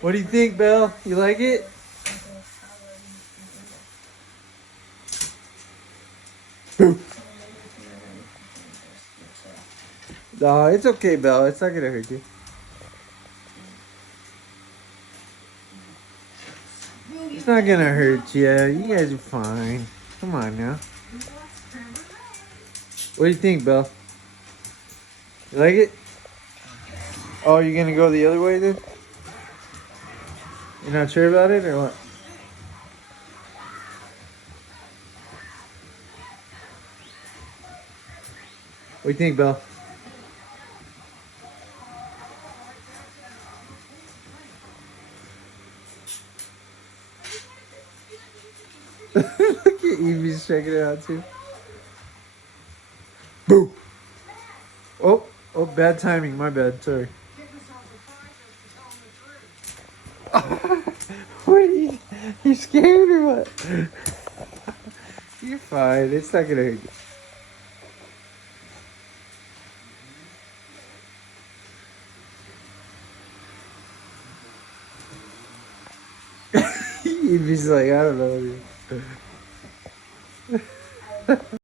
What do you think, Belle? You like it? No, it's okay, Belle. It's not gonna hurt you. It's not gonna hurt you. You guys are fine. Come on now. What do you think, Belle? You like it? Oh, you're gonna go the other way then? You're not sure about it or what? What do you think, Belle? Look at Evie's checking it out too. Boo! Oh, oh, bad timing. My bad. Sorry. What are you scared or what? You're fine. It's not gonna hurt you. Evie's like, I don't know.